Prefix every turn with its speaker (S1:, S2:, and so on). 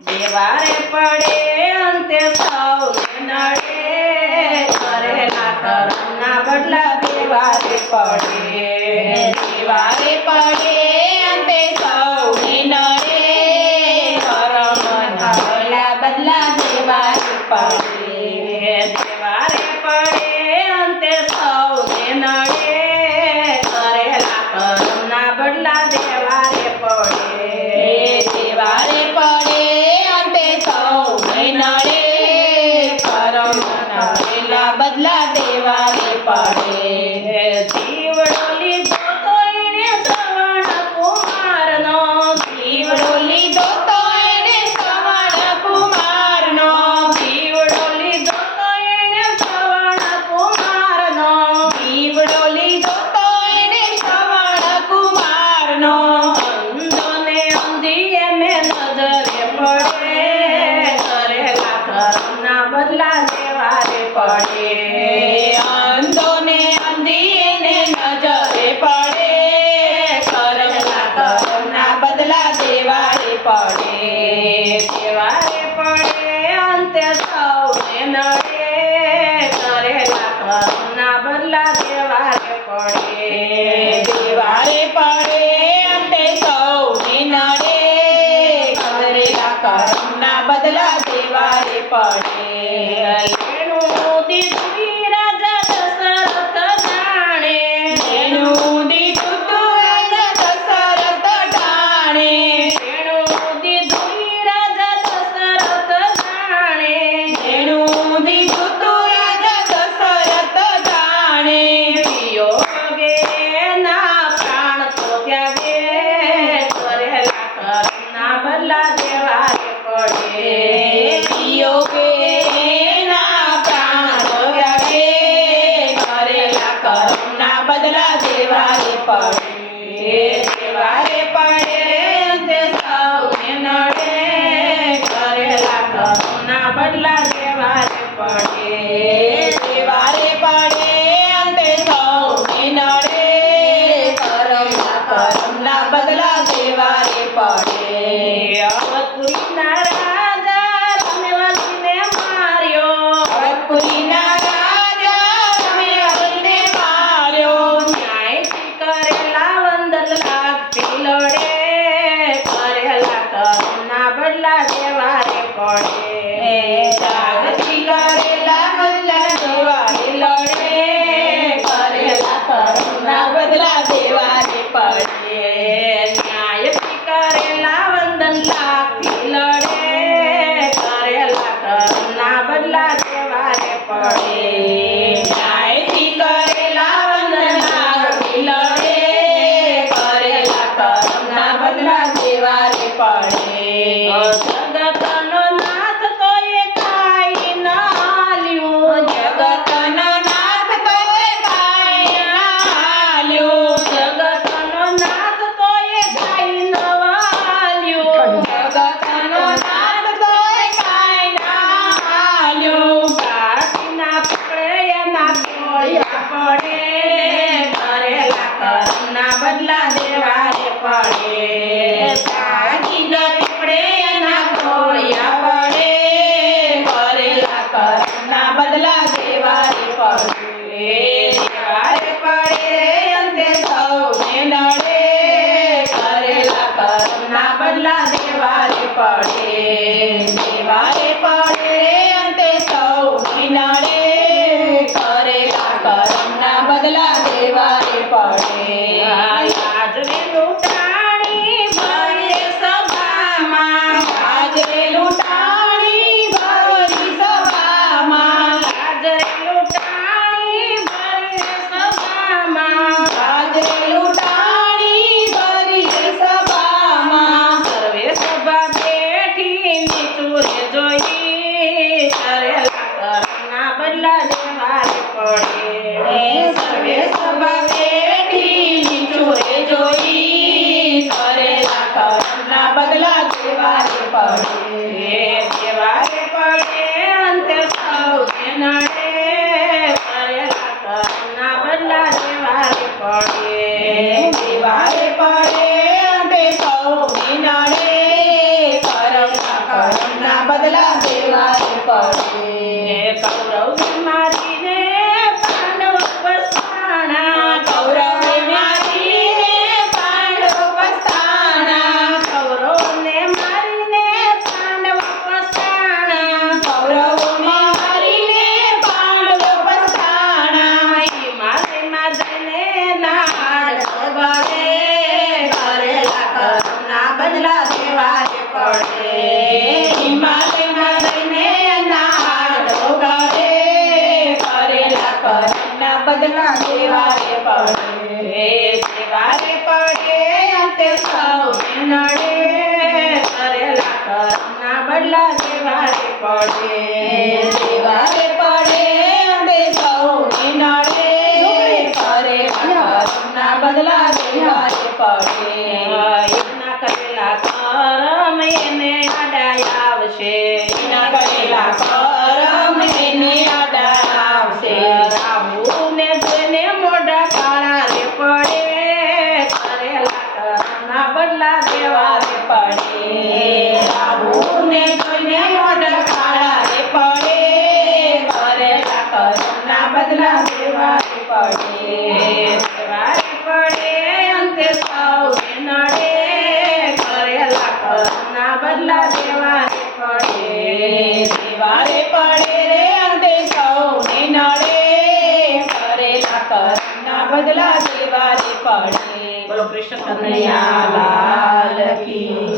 S1: દેવારે પડે અંતે સૌને નડે. કરેલા કર્મના બદલા દેવારે પડે. પડે અંધોને અંધીને નજરે પડે કરેલા કર્મના બદલા દેવાએ પડે દેવાએ પડે અંતે સૌને નડે કરેલા કર્મના બદલા દેવાએ પડે દેવાએ પડે અંતે સૌને નડે કરેલા કર્મના બદલા દેવાએ પડે Thank you. que い。બદલા લેવાને પડે લેવાને પડે અમે સૌને નડે કરે ના બદલા લેવાને પડે. બદલા દેવા રે પડે દેવારે પડે અંતે સૌને નડે કરેલા કર્મના બદલા દેવા રે પડે દેવારે પડે રે અંતે સૌને નડે કરેલા કર્મના બદલા દેવારે પડે
S2: બોલો કૃષ્ણ કનૈયા લાલ કી